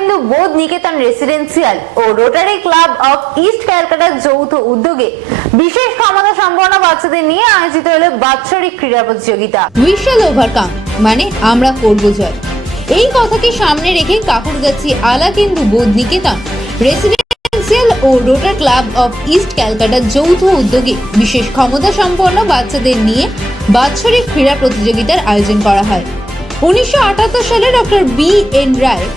আলাকেন্দু Bodh Niketan residential ও Rotary Club of East ক্যালকাটার যৌথ উদ্যোগে বিশেষ ক্ষমতা সম্পন্ন বাচ্চাদের নিয়ে আয়োজিত হলো বাৎসরিক ক্রীড়া প্রতিযোগিতা। উই শ্যাল ওভারকাম মানে আমরা করব জয়। এই কথাকে সামনে রেখে কাকুরগাছি আলাকেন্দু বোধ নিকেতন রেসিডেন্সিয়াল ও রোটারি ক্লাব অফ ইস্ট ক্যালকাটার যৌথ উদ্যোগে বিশেষ ক্ষমতা সম্পন্ন বাচ্চাদের নিয়ে বাৎসরিক ক্রীড়া প্রতিযোগিতার আয়োজন করা হয়। 1978 সালে ডক্টর বি.এন. রায়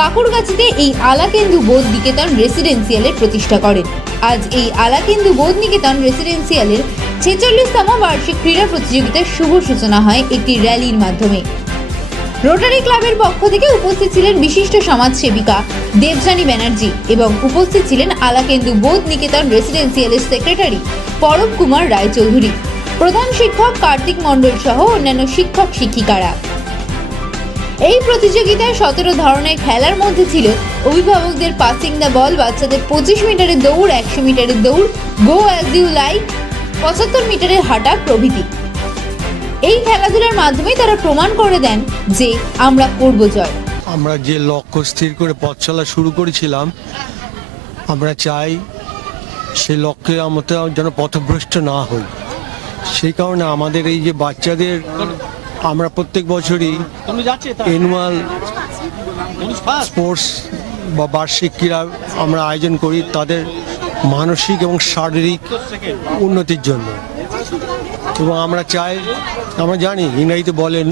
কাকুরগাছিতে এই আলাকেন্দু বোধ নিকেতন রেসিডেন্সিয়ালের প্রতিষ্ঠা করেন। আজ এই আলাকেন্দু বোধ নিকেতন রেসিডেন্সিয়ালের 46তম বার্ষিক ক্রীড়া প্রতিযোগিতার শুভ সূচনা হয় একটি র্যালির মাধ্যমে। রোটারি ক্লাবের পক্ষ থেকে উপস্থিত ছিলেন বিশিষ্ট সমাজসেবিকা দেবযানী ব্যানার্জি এবং উপস্থিত ছিলেন আলাকেন্দু বোধ নিকেতন রেসিডেন্সিয়ালের সেক্রেটারি পরব কুমার রায়চৌধুরী, প্রধান শিক্ষক কার্তিক মণ্ডল সহ অন্যান্য শিক্ষক শিক্ষিকারা। এই প্রতিযোগিতায় 17 ধরনের খেলার মধ্যে ছিল অভিভাবকদের পাসিং দ্য বল, বাচ্চাদের 25 মিটারের দৌড়, 100 মিটারের দৌড়, গো অ্যাজ ইউ লাইক, 75 মিটারের হাঁটা প্রভৃতি। এই খেলাধুলার মাধ্যমে তারা প্রমাণ করে দেন যে আমরা করব জয়। আমরা যে লক্ষ্য স্থির করে পথ চলা শুরু করেছিলাম, আমরা চাই সেই লক্ষ্যে আমরা যেন পথভ্রষ্ট না হই। সেই কারণে আমাদের এই যে বাচ্চাদের আমরা প্রত্যেক বছরই অ্যানুয়াল স্পোর্টস বা বার্ষিক ক্রীড়া আমরা আয়োজন করি তাদের মানসিক এবং শারীরিক উন্নতির জন্য। এবং আমরা চাই, আমরা জানি ইংরেজিতে বলেন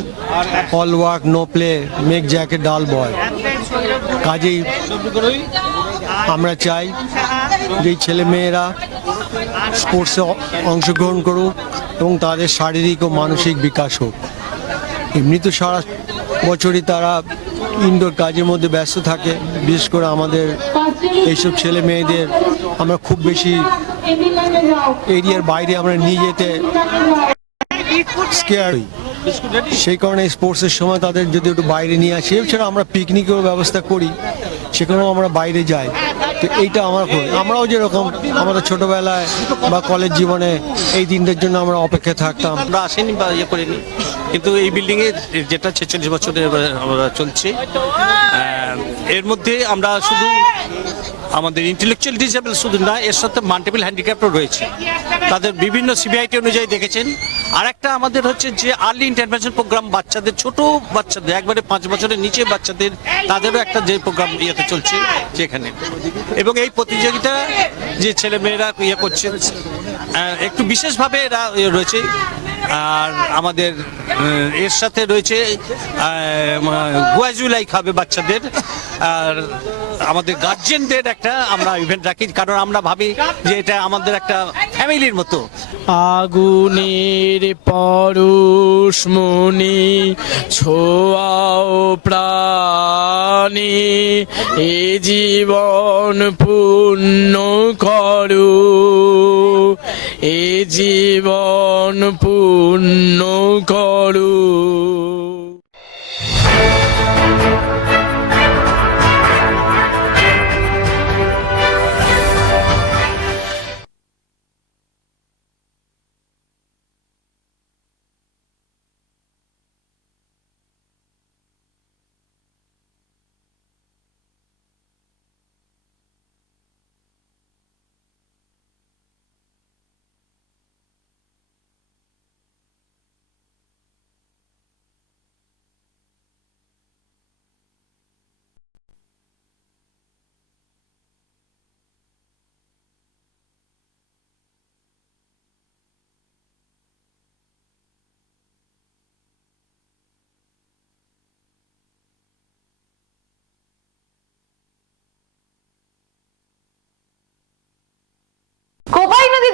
all work no play make Jack a dull boy. কাজেই আমরা চাই যে ছেলে মেয়েরা স্পোর্টসে অংশগ্রহণ করুক এবং তাদের শারীরিক ও মানসিক বিকাশ হোক। এমনি তো সারা বছরই তারা ইনডোর কাজের মধ্যে ব্যস্ত থাকে। বিশেষ করে আমাদের এইসব ছেলে মেয়েদের আমরা খুব বেশি এরিয়ার বাইরে আমরা নিয়ে যেতে স্কেয়ার হই। সেই কারণে স্পোর্টসের সময় তাদের যদি একটু বাইরে নিয়ে আসি, এছাড়া আমরা পিকনিকেরও ব্যবস্থা করি, সেখানেও আমরা বাইরে যাই। তো এইটা আমরাও যেরকম আমাদের ছোটবেলায় বা কলেজ জীবনে এই দিনটার জন্য আমরা অপেক্ষায় থাকতাম। আমরা আসেনি বা ইয়ে করিনি, কিন্তু এই বিল্ডিংয়ে যেটা 46 বছরে আমরা চলছি, এর মধ্যে আমরা শুধু আমাদের ইন্টেলেকচুয়াল ডিসেবল শুধু না, এর সাথে মাল্টিপল হ্যান্ডিক্যাপও রয়েছে। তাদের বিভিন্ন সিবিআইটি অনুযায়ী দেখেছেন। আর একটা আমাদের হচ্ছে যে আর্লি ইন্টারভেনশন প্রোগ্রাম, বাচ্চাদের ছোট বাচ্চাদের একবারে 5 বছরের নিচে বাচ্চাদের তাদেরও একটা যে প্রোগ্রাম ইয়েতে চলছে যেখানে। এবং এই প্রতিযোগিতা যে ছেলে মেয়েরা ইয়ে করছে একটু বিশেষভাবে এরা রয়েছে। আর আমাদের এর সাথে রয়েছে গোয়াজুলাই খাবে বাচ্চাদের। আর আমাদের গার্জিয়ানদের একটা আমরা ইভেন্ট রাখি, কারণ আমরা ভাবি যে এটা আমাদের একটা ফ্যামিলির মতো। আগুনের পরশমণি ছোঁয়াও প্রাণে, এ জীবন পূর্ণ করো, এ জীবন পূর্ণ করো।